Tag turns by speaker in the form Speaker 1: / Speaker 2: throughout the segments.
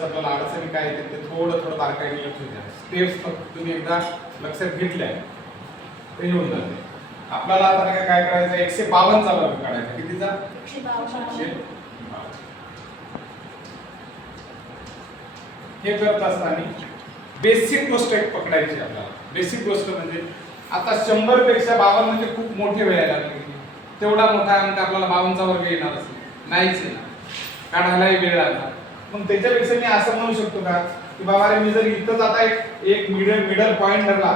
Speaker 1: वेळेस आपल्याला अडचणी काय येते ते थोडं थोडं बारकाईने लक्ष द्या. स्टेप्स फक्त तुम्ही एकदा लक्षात घेतल्या ते होऊन जाते आपल्याला आता नाही का काय करायचं? एकशे बावन्नचा वर्ग काढायचा. कितीचा? एकशे. हे करत असताना बेसिक गोष्ट एक पकडायची आपल्याला. बेसिक गोष्ट म्हणजे आता शंभरपेक्षा बावन्न म्हणजे खूप मोठे वेळ यायला लागले. तेवढा मोठा अंक आपल्याला बावन्नचा वर्ग येणारच नाही नाहीच येणार. काढायलाही वेळ लागणार. मग त्याच्यापेक्षा मी असं म्हणू शकतो का की बाबा रे मी जर इथंच आता एक एक मिडल मिडल पॉईंट धरला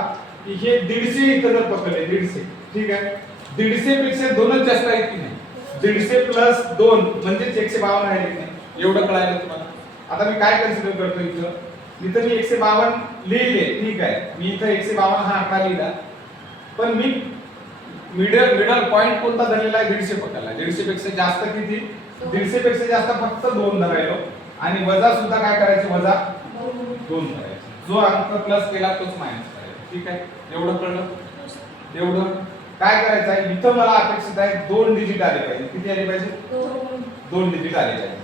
Speaker 1: की हे दीडशे इथं जर पकडले दीडशे ठीक आहे? दीडशे पेक्षा दोनच जास्त आहेत की नाही? दीडशे प्लस दोन म्हणजेच एकशे बावन्न आहे की नाही? एवढं कळायला तुम्हाला? आता मी काय कन्सिडर करतो इथं? इथं मी एकशे बावन्न लिहिले ठीक आहे. मी इथं एकशे बावन्न हा आकडा लिहिला. पण मी मिडल मिडल पॉईंट कोणता धरलेला आहे? दीडशे पकडला. दीडशे पेक्षा जास्त किती? दीडशे पेक्षा जास्त फक्त दोन धरायलो. आणि वजा सुद्धा काय करायचे वजा? दोन. करायचे. जो अंक प्लस केला तोच मायनस करायचा. ठीक आहे? एवढं कळलं? एवढं? काय करायचं आहे? इथं मला अपेक्षित आहे दोन डिजिट आले पाहिजे. किती आले पाहिजे? दोन. डिजिट आले पाहिजे.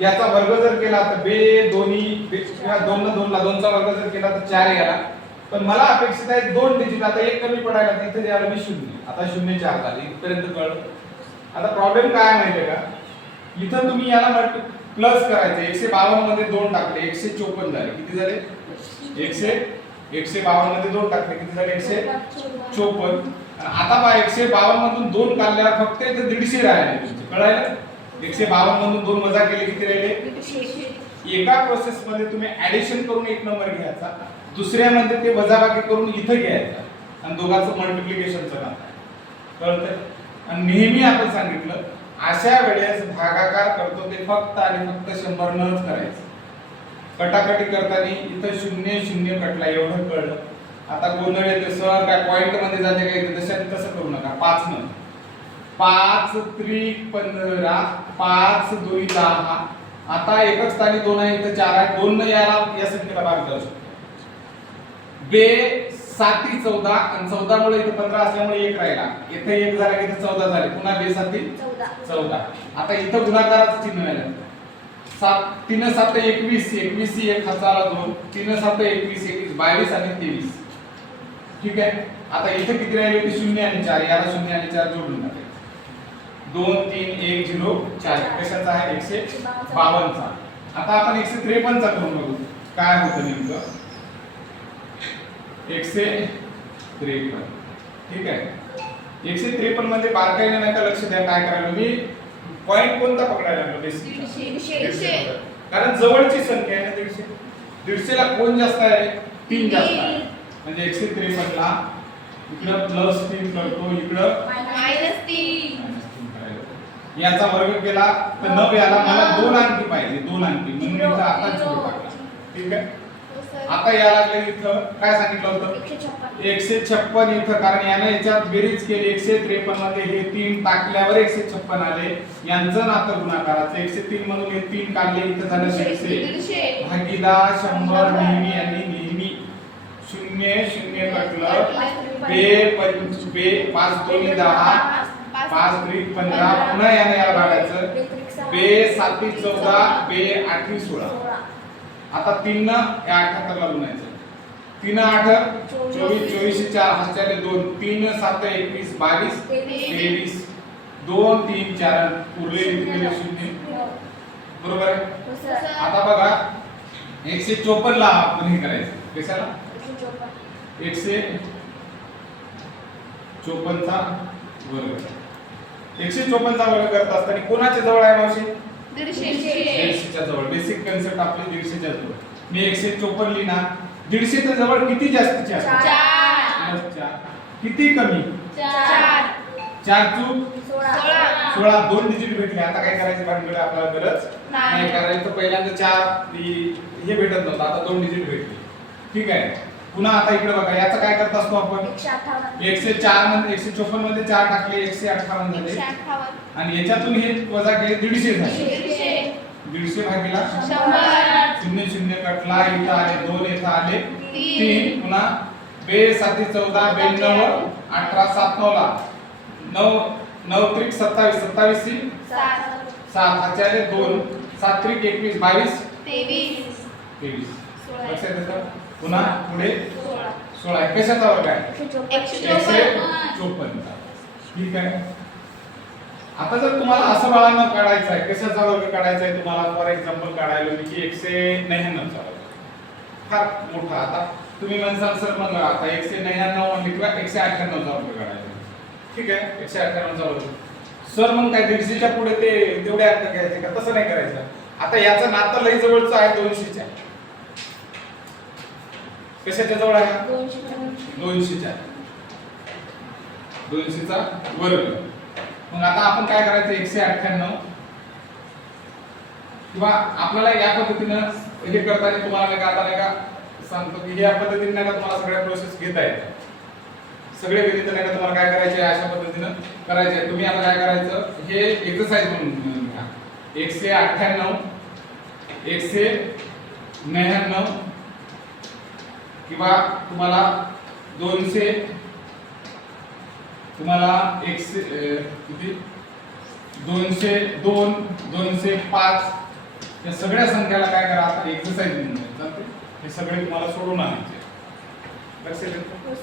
Speaker 1: याचा वर्ग जर केला तर बे दोन्ही किंवा दोन न दोनला दोनचा वर्ग जर केला तर चार याला. पण मला अपेक्षित आहे दोन डिजिट आता एक कमी पडायला तर इथे द्यायला मी शून्य. आता शून्य चार झाले. इथपर्यंत कळलं? आता प्रॉब्लेम काय माहितीये का? इथं तुम्ही याला प्लस करायचं एकशे बावन्नमध्ये दोन टाकले एकशे चोपन्न झाले. किती झाले? एकशे एकशे बावन्नमध्ये दोन टाकले. किती झाले? एकशे चोपन्न. आता पहा एकशे बावन्न मधून दोन काढल्या फक्त इथे दीडशे राहिले. तुमचे कळायला? एकशे बावन्न मधून दोन वजा केले किती राहिले? एका प्रोसेस मध्ये तुम्ही ऍडिशन करून एक नंबर घ्यायचा. दुसऱ्यामध्ये ते वजाबाकी करून इथं घ्यायचा. आणि दोघांचं मल्टिप्लिकेशनचं काम. कळतंय? आणि नेहमी आपण सांगितलं अशा वेळेस भागाकार करतो ते फक्त आणि फक्त शंभर नच करायचं. कटाकटी करताना इथं शून्य शून्य कटला एवढं कळलं. आता गोंधळ येते सर काय पॉइंटमध्ये जाते काय ते तशा तसं करू नका. पाच न पाच त्रिक पंधरा पाच दोन दहा. आता एकच स्थानी दोन आहे इथं चार आहे. दोन न याला या संख्येला भाग जाऊ शकतो. बे साती चौदा आणि चौदा मुळे इथे पंधरा असल्यामुळे एक राहिला. इथे एक झाला की चौदा झाले. पुन्हा बे साती चौदा. आता इथं गुणाकाराचं चिन्ह आहे. सात तीन सात एकवीस एकवीस एक हाताला दोन. तीन सात एकवीस एकवीस बावीस आणि तेवीस. ठीक आहे? आता इथे किती राहिले? होते शून्य आणि चार. याला शून्य आणि चार जोडून टाकायचे दोन तीन एक झिरो चार. कशाचा आहे? एकशे बावन्नचा. आता आपण एकशे त्रेपन्नचा करून बघू. काय होतं नेमकं? एकशे त्रेपन्न ठीक आहे? एकशे त्रेपन्नमध्ये बारकाईने नाही का लक्ष द्या. काय करायला मी? पॉइंट कोणता पकडायला लागलो? बेसिक. कारण जवळची संख्या आहे ना दीडशे? दीडशेला कोण जास्त आहे? तीन जास्त आहे. म्हणजे एकशे त्रेपन्नला इकडं प्लस तीन करतो इकडं
Speaker 2: मायनस तीन.
Speaker 1: याचा वर्ग केला तर न याला मला दोन अंकी पाहिजे दोन अंकी. म्हणून आता ठीक आहे. आता या लागले इथं. काय सांगितलं होतं?
Speaker 2: एकशे छप्पन.
Speaker 1: एकशे इथं कारण यानं याच्यात बेरीज केली. एकशे त्रेपन्नमध्ये हे तीन टाकल्यावर एकशे छप्पन आले. यांचं नातं गुणाकाराचं. एकशे तीन मधून हे तीन काढले. इथं झालं दीडशे भागीला शंभर नेहमी आणि नेहमी शून्य शून्य कटलं. बे पंच बे पाच दोन्ही दहा पाच त्रिक पंधरा. पुन्हा यानं याला काढायचं बे साती चौदा. बे आठवी सोळा. आता तीन न या अठ्याहत्तरला गुणायचं. तीन आठ चोवीस चोवीसशे चार हजारले दोन तीन सात एकवीस बावीस तेवीस दोन तीन चार उरले शून्य. बरोबर आहे?
Speaker 2: हो.
Speaker 1: आता बघा एकशे चोपन्न ला आपण हे करायचं. कशाला?
Speaker 2: एकशे चोपन्न.
Speaker 1: एकशे चोपन्नचा वर्ग. एकशे चोपन्नचा वर्ग करत असताना कोणाच्या जवळ आहे मावशी? दीडशेच्या जवळ. बेसिक कन्सेप्ट आपली दीडशेच्या जवळ. मी एकशे चोपन्न लिहिना दीडशेच्या जवळ किती जास्तीचे
Speaker 2: चार.
Speaker 1: किती कमी?
Speaker 2: चार.
Speaker 1: चार चूक
Speaker 2: सोळा.
Speaker 1: सोळा. दोन डिजिट भेटले. आता काय करायचं? भानगड आपल्याला गरज
Speaker 2: नाही.
Speaker 1: कारण इथं पहिल्यांदा चार ही- हे भेटत नव्हतं. आता दोन डिजिट भेटले. ठीक आहे. पुन्हा आता इकडे बघा. याचं काय करत असतो आपण?
Speaker 2: एकशे चारमध्ये
Speaker 1: एकशे चोपन्नमध्ये चार टाकले एकशे अठ्ठावन्न झाले. आणि याच्यातून हे वजा केले दीडशे झाले.
Speaker 2: दीडशे.
Speaker 1: भागीला? शून्य शून्य कटला इथं आले दोन इथं आले.
Speaker 2: तीन.
Speaker 1: पुन्हा बे साती चौदा ब्याण्णव अठरा. सात नऊला नऊ नऊ त्रिक सत्तावीस सत्तावीस
Speaker 2: सात.
Speaker 1: आले दोन. सात त्रिक एकवीस बावीस.
Speaker 2: तेवीस.
Speaker 1: तेवीस. लक्षात येतं? पुन्हा पुढे.
Speaker 2: सोळा
Speaker 1: कशाचा वर्ग आहे
Speaker 2: एकशे चौपन्न.
Speaker 1: ठीक आहे. आता जर तुम्हाला असं बाळांना काढायचं आहे कशाचा वर्ग काढायचा आहे तुम्हाला फॉर एक्झाम्पल काढायला मी की एकशे नव्याण्णवचा वर्ग. फार मोठा. आता तुम्ही म्हणसाल सर मग आता एकशे नव्याण्णव म्हणले किंवा एकशे अठ्ठ्याण्णवचा वर्ग काढायचा ठीक आहे? एकशे अठ्ठ्याण्णवचा वर्ग. सर मग काय दीडशेच्या पुढे ते तेवढे अंक घ्यायचे का? तसं नाही करायचं. आता याचं नातं लई जवळचं आहे दोनशेच्या. कशाच्या जवळ आहे?
Speaker 2: दोनशे
Speaker 1: दोनशेच्या. दोनशेचा वर्ग. मग आता आपण काय करायचं? एकशे अठ्ठ्याण्णव. किंवा आपल्याला या पद्धतीनं हे करताना तुम्हाला नाही का आता नाही का सांगतो की या पद्धतीने नाही का तुम्हाला सगळ्या प्रोसेस घेता येतात. सगळे गणित नाही का तुम्हाला काय करायचे? अशा पद्धतीनं करायचे. तुम्ही आता काय करायचं? हे एक्सरसाइज म्हणून घ्या. एकशे अठ्ठ्याण्णव एकशे नव्याण्णव किंवा तुम्हाला दोनशे तुम्हाला एकशे किती? दोनशे दोन दोनशे पाच. या सगळ्या संख्याला काय करा आता एक्सरसाइज म्हणून. चालते हे सगळे तुम्हाला सोडून आणायचे. लक्षात येतं